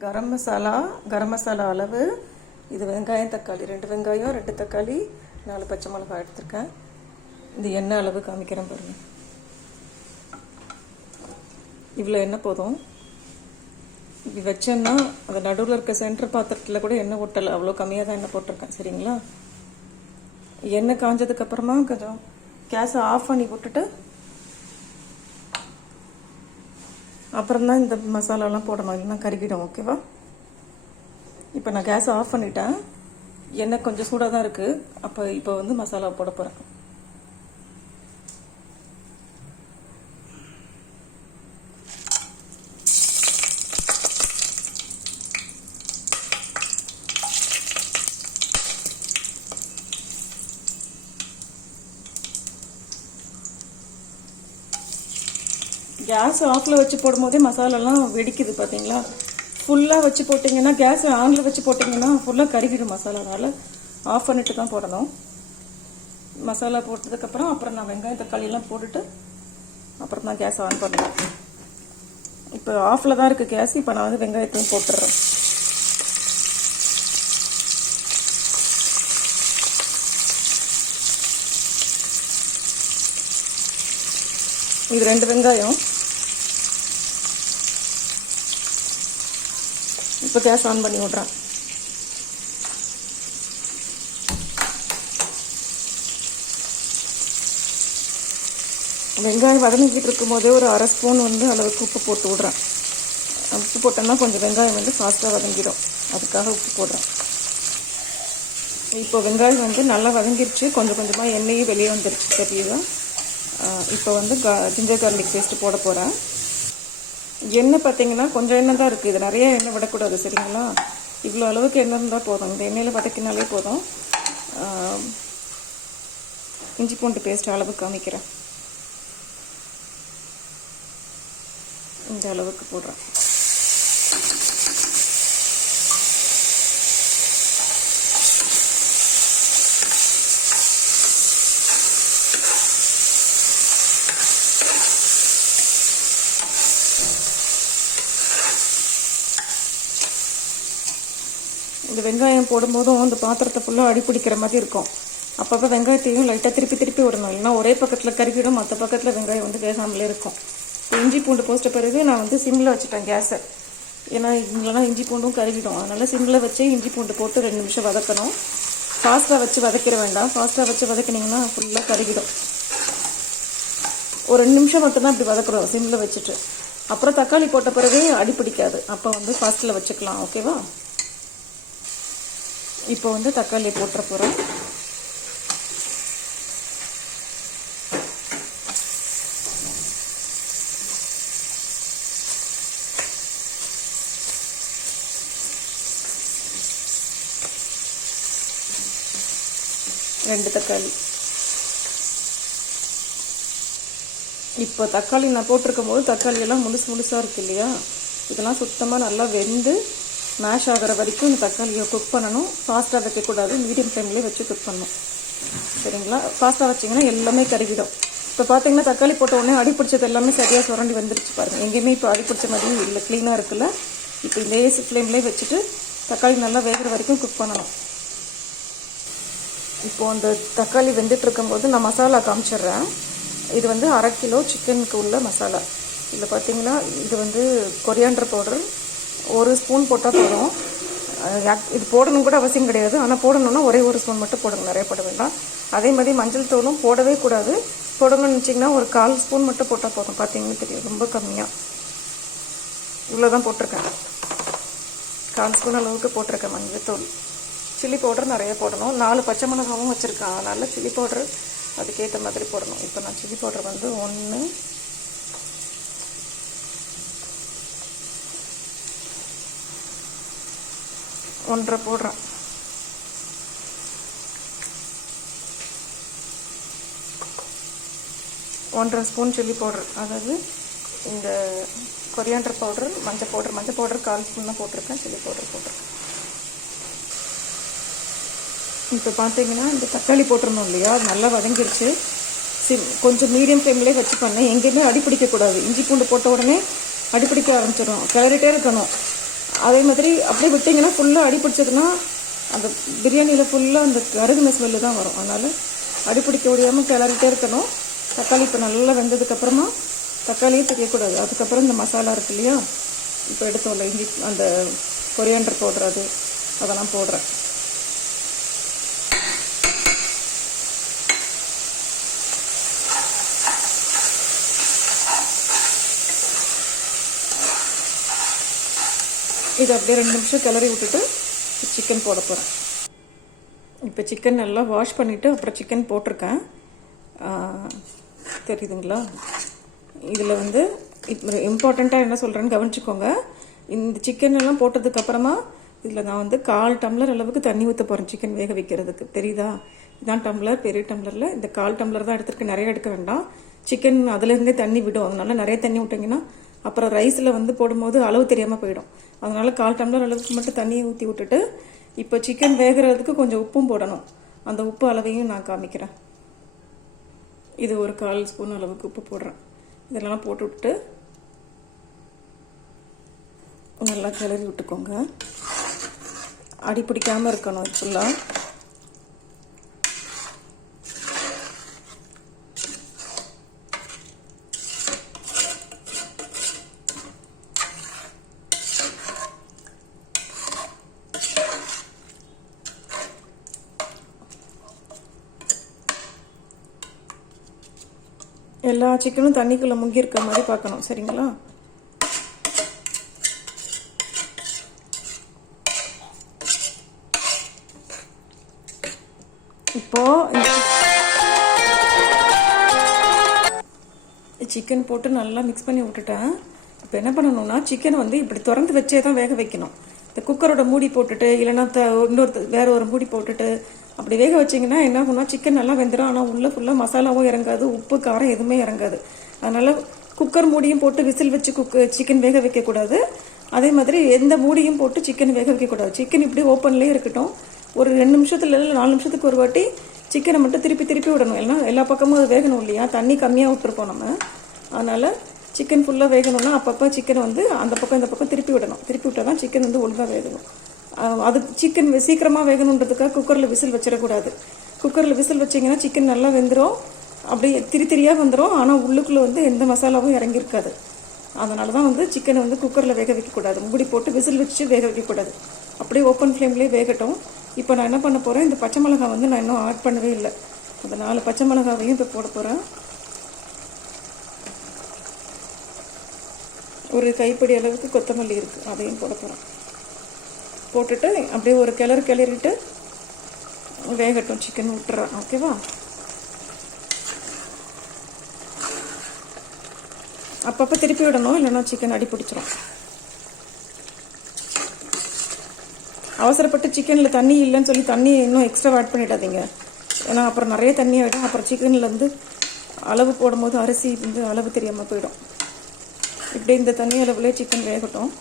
கரம் மசாலா அளவு இது வெங்காயம் தக்காளி 2 வெங்காயம் 2 தக்காளி 4 பச்சை மிளகாய் எடுத்துருக்கேன். இந்த எண்ணெய் அளவு காமிக்கிறேன் பாருங்க. இவ்வளோ எண்ணெய் போதும். இப்படி வச்சேன்னா அந்த நடுவில் இருக்க சென்டர் பாத்திரத்தில் கூட எண்ணெய் ஒட்டலை, அவ்வளோ கம்மியாக தான் எண்ணெய் போட்டிருக்கேன். சரிங்களா? எண்ணெய் காஞ்சதுக்கப்புறமா கொஞ்சம் கேஸை ஆஃப் பண்ணி விட்டுட்டு அப்புறம் தான் இந்த மசாலாலாம் போடணும், இல்லைன்னா கருகிடும். ஓகேவா? இப்போ நான் கேஸை ஆஃப் பண்ணிட்டேன். எண்ணெய் கொஞ்சம் சூடாக தான் இருக்குது. இப்போ வந்து மசாலா போட போகிறேன். கேஸ் ஆஃபில் வச்சு போடும்போதே மசாலாலாம் வெடிக்குது பார்த்தீங்களா? ஃபுல்லாக வச்சு போட்டிங்கன்னா, கேஸ் ஆனில் வச்சு போட்டிங்கன்னா ஃபுல்லாக கருகிடும் மசாலானால. ஆஃப் பண்ணிட்டு தான் போடணும். மசாலா போட்டதுக்கப்புறம் அப்புறம் நான் வெங்காயம் தக்காளியெல்லாம் போட்டுட்டு அப்புறம் தான் கேஸ் ஆன் பண்ணுவேன். இப்போ ஆஃபில் தான் இருக்குது கேஸ். இப்போ நான் வந்து வெங்காயத்தையும் போட்டுடுறேன். இது 2 வெங்காயம். இப்போ கேஸ் ஆன் பண்ணி விட்றேன். வெங்காயம் வதங்கிக்கிட்டு இருக்கும் போதே ஒரு 1/2 ஸ்பூன் வந்து அளவுக்கு உப்பு போட்டு விட்றேன். உப்பு போட்டோன்னா கொஞ்சம் வெங்காயம் வந்து ஃபாஸ்ட்டாக வதங்கிடும், அதுக்காக உப்பு போடுறேன். இப்போ வெங்காயம் வந்து நல்லா வதங்கிருச்சு. கொஞ்சம் கொஞ்சமாக எண்ணெயும் வெளியே வந்துருச்சு, தெரியுதா? இப்போ வந்து ஜிஞ்சர் கார்லிக் பேஸ்ட்டு போட போகிறேன். எண்ணெய் பார்த்தீங்கன்னா கொஞ்சம் எண்ணெய் தான் இருக்குது. இது நிறைய எண்ணெய் விடக்கூடாது. சரிங்களா? இவ்வளோ அளவுக்கு எண்ணெய் இருந்தால் போதும். இந்த எண்ணெயில் வதக்கினாலே போதும். இஞ்சி பூண்டு பேஸ்ட் அளவு காமிக்கிறேன். இந்த அளவுக்கு போடுறேன். இந்த வெங்காயம் போடும்போதும் இந்த பாத்திரத்தை ஃபுல்லாக அடிப்பிடிக்கிற மாதிரி இருக்கும். அப்பப்போ வெங்காயத்தையும் லைட்டாக திருப்பி விடணும், இல்லைன்னா ஒரே பக்கத்தில் கருகிடும், மற்ற பக்கத்தில் வெங்காயம் வந்து வேகாமலே இருக்கும். இஞ்சி பூண்டு போட்ட பிறகு நான் வந்து சிம்மில் வச்சுட்டேன் கேஸை. ஏன்னா இங்கெல்லாம் இஞ்சி பூண்டும் கருகிடும். அதனால் சிம்மில் வச்சு இஞ்சி பூண்டு போட்டு 2 நிமிஷம் வதக்கணும். ஃபாஸ்ட்டாக வச்சு வதக்கிட வேண்டாம். ஃபாஸ்ட்டாக வச்சு வதக்கினீங்கன்னா ஃபுல்லாக கருகிடும். ஒரு 2 நிமிஷம் மட்டும்தான் இப்படி வதக்கணும் சிம்மில் வச்சுட்டு. அப்புறம் தக்காளி போட்ட பிறகு அடிப்பிடிக்காது. அப்போ வந்து ஃபாஸ்ட்டில் வச்சுக்கலாம். ஓகேவா? இப்போ வந்து தக்காளியை போட்டுற போகிறேன். ரெண்டு தக்காளி. இப்போ தக்காளி நான் போட்டிருக்கும் போது தக்காளியெல்லாம் முழுசாக இருக்குது இல்லையா? இதெல்லாம் சுத்தமாக நல்லா வெந்து மேஷ் ஆகிற வரைக்கும் இந்த தக்காளியை குக் பண்ணணும். ஃபாஸ்ட்டாக வைக்கக்கூடாது, மீடியம் ஃப்ளேம்லேயே வச்சு குக் பண்ணணும். சரிங்களா? ஃபாஸ்ட்டாக வச்சிங்கன்னா எல்லாமே கருகிடும். இப்போ பார்த்தீங்கன்னா தக்காளி போட்ட உடனே அடிப்பிடிச்சது எல்லாமே சரியாக சுரண்டி வந்துருச்சு பாருங்கள். எங்கேயுமே இப்போ அடிப்பிடிச்ச மாதிரியும் இல்லை, க்ளீனாக இருக்குல்ல? இப்போ லேஸ் ஃப்ளேம்லேயே வச்சுட்டு தக்காளி நல்லா வேகிற வரைக்கும் குக் பண்ணணும். இப்போது அந்த தக்காளி வெந்துட்டு இருக்கும்போது நான் மசாலா காமிச்சிட்றேன். இது வந்து 1/2 கிலோ சிக்கனுக்கு உள்ள மசாலா. இதில் பார்த்தீங்கன்னா இது வந்து கொரியாண்டர் பவுடர் 1 ஸ்பூன் போட்டால் போதும். இது போடணும் கூட அவசியம் கிடையாது, ஆனால் போடணுன்னா ஒரே 1 ஸ்பூன் மட்டும் போடணும், நிறைய போட வேண்டாம். அதே மாதிரி மஞ்சள் தூளும் போடவே கூடாது. போடணும்னு வச்சிங்கன்னா ஒரு 1/4 ஸ்பூன் மட்டும் போட்டால் போதும். பார்த்தீங்கன்னா தெரியும், ரொம்ப கம்மியாக. இவ்வளோதான் போட்டிருக்கேன். 1/4 ஸ்பூன் அளவுக்கு போட்டிருக்கேன் மஞ்சள் தூள். சில்லி பவுடர் நிறைய போடணும். 4 பச்சை மிளகாவும் வச்சுருக்கேன், அதனால் சில்லி பவுடர் அதுக்கேற்ற மாதிரி போடணும். இப்போ நான் சில்லி பவுடர் வந்து 1 1/2 போடுறேன். ஒன்றரை ஸ்பூன் சில்லி பவுடர், அதாவது இந்த கொரியாண்டர் பவுடர், மஞ்சள் பவுடர் 1/4 ஸ்பூன் தான் போட்டிருக்கேன். சில்லி பவுடர் போட்டிருக்கேன். இப்போ பார்த்தீங்கன்னா இந்த தக்காளி போட்டிருந்தோம் இல்லையா, அது நல்லா வதங்கிருச்சு. கொஞ்சம் மீடியம் ஃப்ளேம்லேயே வச்சு பண்ணேன். எங்கேயுமே அடிப்பிடிக்கக்கூடாது. இஞ்சி பூண்டு போட்ட உடனே அடிப்பிடிக்க ஆரம்பிச்சிடும். கிளறிட்டே இருக்கணும். அதே மாதிரி அப்படியே விட்டிங்கன்னா ஃபுல்லாக அடி பிடிச்சதுன்னா அந்த பிரியாணியில் ஃபுல்லாக அந்த கருகுன ஸ்மெல்லு தான் வரும். அதனால் அடி பிடிக்க முடியாமல் கிளறிட்டே இருக்கணும். தக்காளி இப்போ நல்லா வெந்ததுக்கப்புறமா தக்காளியே தெரியக்கூடாது. அதுக்கப்புறம் இந்த மசாலா இருக்கு இல்லையா, இப்போ எடுத்தோம்ல இஞ்சி, அந்த கொரியாண்டர் பவுடர், அதெல்லாம் போடுறேன். இது அப்படியே 2 நிமிஷம் கிளறி விட்டுட்டு சிக்கன் போட போகிறேன். இப்போ சிக்கன் நல்லா வாஷ் பண்ணிவிட்டு அப்புறம் சிக்கன் போட்டிருக்கேன். தெரியுதுங்களா? இதில் வந்து இப்போ இம்பார்ட்டண்ட்டாக என்ன சொல்கிறேன்னு கவனிச்சுக்கோங்க. இந்த சிக்கன் எல்லாம் போட்டதுக்கப்புறமா இதில் நான் வந்து 1/4 டம்ளர் அளவுக்கு தண்ணி ஊற்ற போகிறேன் சிக்கன் வேக வைக்கிறதுக்கு. தெரியுதா? இதான் டம்ளர், பெரிய டம்ளரில் இந்த 1/4 டம்ளர் தான் எடுத்துருக்கு. நிறைய எடுக்க வேண்டாம். சிக்கன் அதுலேருந்தே தண்ணி விடும். அதனால நிறைய தண்ணி விட்டிங்கன்னா அப்புறம் ரைஸில் வந்து போடும்போது அளவு தெரியாமல் போயிடும். அதனால் 1/4 டம்ளர் அளவுக்கு மட்டும் தண்ணியை ஊற்றி விட்டுட்டு இப்போ சிக்கன் வேகிறதுக்கு கொஞ்சம் உப்பும் போடணும். அந்த உப்பு அளவையும் நான் காமிக்கிறேன். இது ஒரு 1/4 ஸ்பூன் அளவுக்கு உப்பு போடுறேன். இதெல்லாம் போட்டு விட்டு நல்லா கிளறி விட்டுக்கோங்க. அடி பிடிக்காமல் இருக்கணும் ஃபுல்லாக. எல்லா சிக்கனும் தண்ணிக்குள்ளே முங்கி இருக்க மாதிரி பார்க்கணும். சரிங்களா? இப்போ சிக்கன் போட்டு நல்லா மிக்ஸ் பண்ணி விட்டுட்டேன். இப்போ என்ன பண்ணணும்னா சிக்கனை வந்து இப்படி திறந்து வச்சே தான் வேக வைக்கணும். இந்த குக்கரோட மூடி போட்டுட்டு இல்லைன்னா வேற ஒரு மூடி போட்டுட்டு அப்படி வேக வச்சிங்கன்னா என்ன ஆகும்னா சிக்கன் நல்லா வெந்துடும். ஆனால் உள்ளே ஃபுல்லாக மசாலாவும் இறங்காது, உப்பு காரம் எதுவுமே இறங்காது. அதனால் குக்கர் மூடியும் போட்டு விசில் வச்சு சிக்கன் வேக வைக்கக்கூடாது. அதே மாதிரி எந்த மூடியும் போட்டு சிக்கன் வேக வைக்கக்கூடாது. சிக்கன் இப்படி ஓப்பன்லேயே இருக்கட்டும். ஒரு 2 நிமிஷத்துல இல்லை 4 நிமிஷத்துக்கு ஒரு வாட்டி சிக்கனை மட்டும் திருப்பி விடணும். ஏன்னா எல்லா பக்கமும் அது வேகணும் இல்லையா? தண்ணி கம்மியாக விட்டுருப்போம் நம்ம. அதனால் சிக்கன் ஃபுல்லாக வேகணும்னா அப்பப்போ சிக்கனை வந்து அந்த பக்கம் இந்த பக்கம் திருப்பி விடணும். திருப்பி விட்டால் தான் சிக்கன் வந்து ஒழுங்காக வேகணும். அது சிக்கன் சீக்கிரமாக வேகணுன்றதுக்காக குக்கரில் விசில் வச்சிடக்கூடாது. குக்கரில் விசில் வச்சிங்கன்னா சிக்கன் நல்லா வெந்துடும், அப்படியே திரியாக வந்துடும். ஆனால் உள்ளுக்குள்ளே வந்து எந்த மசாலாவும் இறங்கியிருக்காது. அதனால தான் வந்து சிக்கனை வந்து குக்கரில் வேக வைக்கக்கூடாது. மூடி போட்டு விசில் வச்சு வேக வைக்கக்கூடாது. அப்படியே ஓப்பன் ஃப்ளேம்லேயே வேகட்டும். இப்போ நான் என்ன பண்ண போகிறேன், இந்த பச்சை மிளகாய் வந்து நான் இன்னும் ஆட் பண்ணவே இல்லை. அந்த 4 பச்சை மிளகாவையும் இப்போ போட போகிறேன். ஒரு கைப்பிடி அளவுக்கு கொத்தமல்லி இருக்குது, அதையும் போட போகிறேன். போட்டுட்டு அப்படியே ஒரு கிளறிட்டு வேகட்டும். சிக்கன் விட்டுறேன். ஓகேவா? அப்பப்போ திருப்பி விடணும், இல்லைன்னா சிக்கன் அடி பிடிச்சிரும். அவசரப்பட்டு சிக்கனில் தண்ணி இல்லைன்னு சொல்லி தண்ணி இன்னும் எக்ஸ்ட்ரா ஆட் பண்ணிடாதீங்க. ஏன்னா அப்புறம் நிறைய தண்ணி ஆகிடும். அப்புறம் சிக்கனில் வந்து அளவு போடும்போது அரிசி வந்து அளவு தெரியாமல் போயிடும். இப்படி இந்த தண்ணி அளவுலேயே சிக்கன் வேகட்டும்.